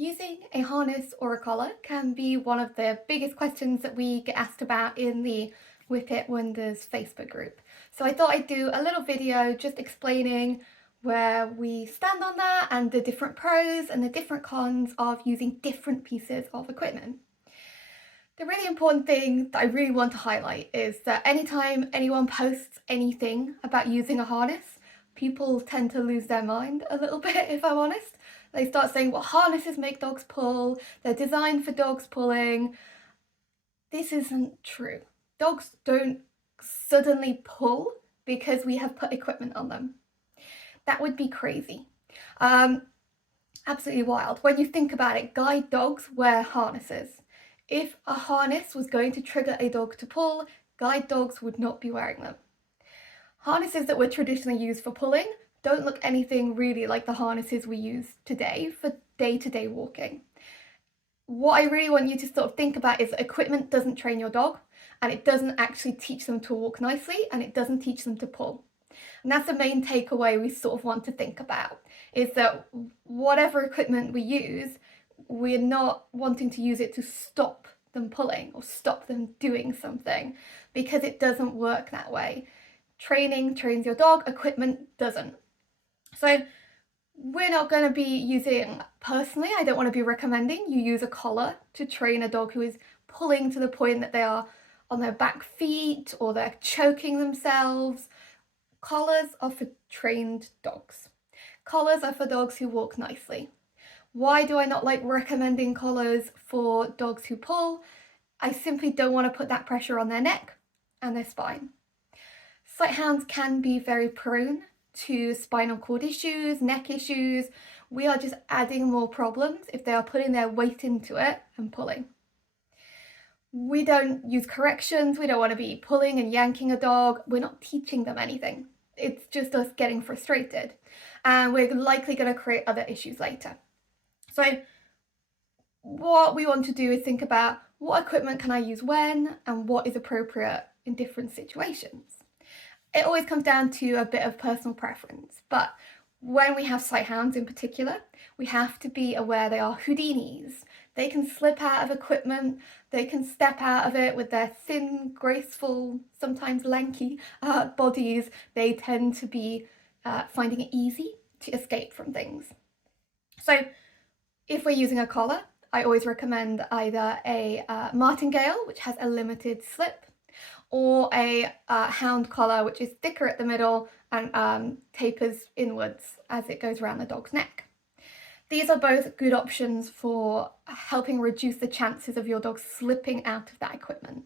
Using a harness or a collar can be one of the biggest questions that we get asked about in the Whippet Wonders Facebook group. So I thought I'd do a little video just explaining where we stand on that and the different pros and the different cons of using different pieces of equipment. The really important thing that I really want to highlight is that anytime anyone posts anything about using a harness, people tend to lose their mind a little bit, if I'm honest. They start saying, well, harnesses make dogs pull, they're designed for dogs pulling. This isn't true. Dogs don't suddenly pull because we have put equipment on them. That would be crazy. Absolutely wild. When you think about it, guide dogs wear harnesses. If a harness was going to trigger a dog to pull, guide dogs would not be wearing them. Harnesses that were traditionally used for pulling don't look anything really like the harnesses we use today for day-to-day walking. What I really want you to sort of think about is that equipment doesn't train your dog, and it doesn't actually teach them to walk nicely, and it doesn't teach them to pull. And that's the main takeaway we sort of want to think about, is that whatever equipment we use, we're not wanting to use it to stop them pulling or stop them doing something, because it doesn't work that way. Training trains your dog, equipment doesn't. So we're not going to be using, personally, I don't want to be recommending you use a collar to train a dog who is pulling to the point that they are on their back feet or they're choking themselves. Collars are for trained dogs. Collars are for dogs who walk nicely. Why do I not like recommending collars for dogs who pull? I simply don't want to put that pressure on their neck and their spine. Sight hounds can be very prone to spinal cord issues, neck issues. We are just adding more problems if they are putting their weight into it and pulling. We don't use corrections. We don't want to be pulling and yanking a dog. We're not teaching them anything. It's just us getting frustrated. And we're likely going to create other issues later. So what we want to do is think about what equipment can I use when and what is appropriate in different situations. It always comes down to a bit of personal preference, but when we have sight hounds in particular, we have to be aware they are Houdinis. They can slip out of equipment, they can step out of it with their thin, graceful, sometimes lanky bodies. They tend to be finding it easy to escape from things. So if we're using a collar, I always recommend either a martingale, which has a limited slip, or a hound collar, which is thicker at the middle and tapers inwards as it goes around the dog's neck. These are both good options for helping reduce the chances of your dog slipping out of that equipment.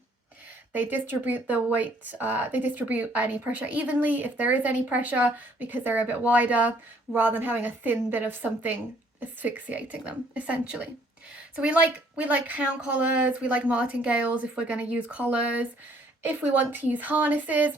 They distribute the weight, they distribute any pressure evenly if there is any pressure, because they're a bit wider, rather than having a thin bit of something asphyxiating them, essentially. So we like hound collars, we like martingales if we're going to use collars. If we want to use harnesses,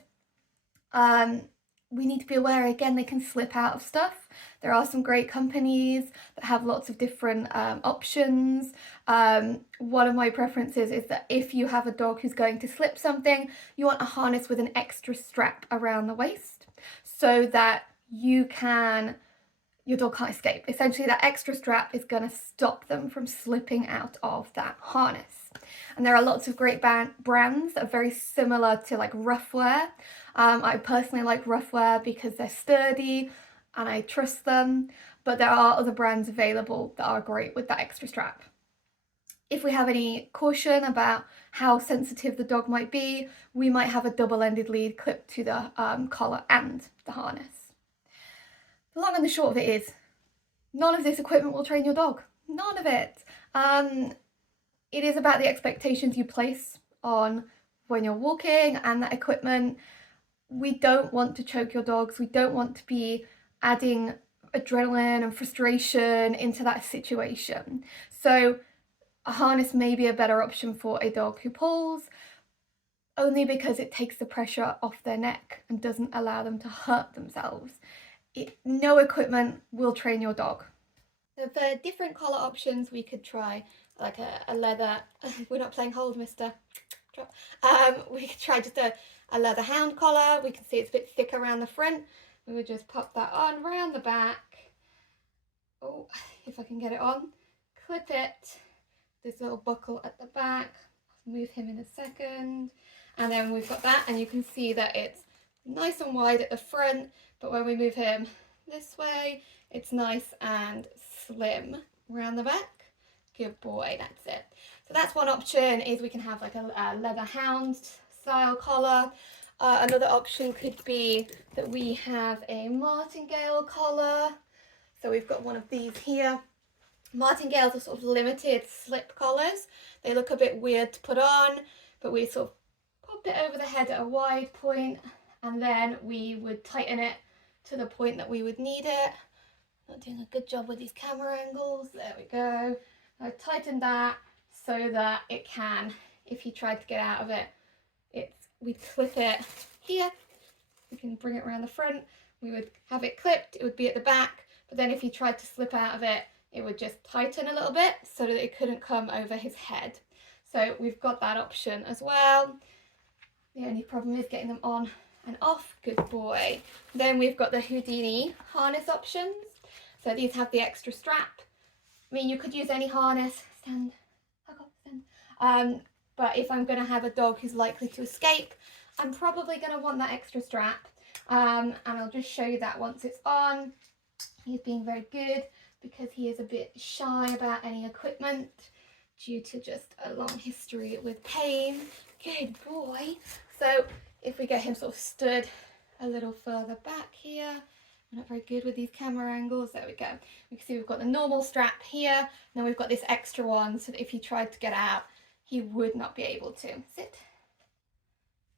we need to be aware, again, they can slip out of stuff. There are some great companies that have lots of different options. One of my preferences is that if you have a dog who's going to slip something, you want a harness with an extra strap around the waist so that your dog can't escape. Essentially, that extra strap is going to stop them from slipping out of that harness. And there are lots of great brands that are very similar to like Ruffwear. I personally like Ruffwear because they're sturdy and I trust them, but there are other brands available that are great with that extra strap. If we have any caution about how sensitive the dog might be, we might have a double-ended lead clipped to the collar and the harness. The long and the short of it is, none of this equipment will train your dog. None of it. It is about the expectations you place on when you're walking and that equipment. We don't want to choke your dogs. We don't want to be adding adrenaline and frustration into that situation. So a harness may be a better option for a dog who pulls, only because it takes the pressure off their neck and doesn't allow them to hurt themselves. No equipment will train your dog. So for different collar options, we could try like a leather, we're not playing hold, mister. We could try just a leather hound collar. We can see it's a bit thick around the front. We would just pop that on around the back. Oh, if I can get it on. clip it, this little buckle at the back. I'll move him in a second. And then we've got that, and you can see that it's nice and wide at the front, but when we move him this way, it's nice and slim around the back. Good boy, that's it. So that's one option, is we can have like a leather hound style collar. Another option could be that we have a martingale collar. So we've got one of these here. Martingales are sort of limited slip collars. They look a bit weird to put on, but we sort of pop it over the head at a wide point, and then we would tighten it to the point that we would need it. Not doing a good job with these camera angles. There we go. I tightened that so that it can, if you tried to get out of it, we'd clip it here. We can bring it around the front. We would have it clipped. It would be at the back, but then if you tried to slip out of it, it would just tighten a little bit so that it couldn't come over his head. So we've got that option as well. The only problem is getting them on and off. Good boy. Then we've got the Houdini harness options. So these have the extra strap. I mean, you could use any harness. Stand. But if I'm going to have a dog who's likely to escape, I'm probably going to want that extra strap. And I'll just show you that once it's on. He's being very good because he is a bit shy about any equipment due to just a long history with pain. Good boy. So if we get him sort of stood a little further back here, we're not very good with these camera angles. There we go. We can see we've got the normal strap here, and then we've got this extra one so that if he tried to get out, he would not be able to. Sit.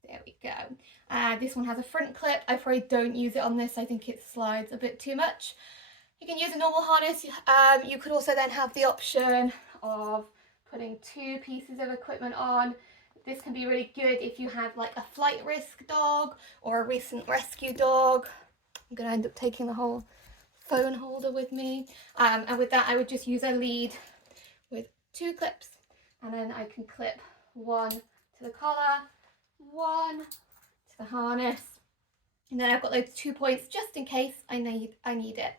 There we go. This one has a front clip. I probably don't use it on this. I think it slides a bit too much. You can use a normal harness. You could also then have the option of putting 2 pieces of equipment on. This can be really good if you have like a flight risk dog or a recent rescue dog. I'm going to end up taking the whole phone holder with me. And with that, I would just use a lead with 2 clips, and then I can clip one to the collar, one to the harness, and then I've got those 2 points just in case I need it.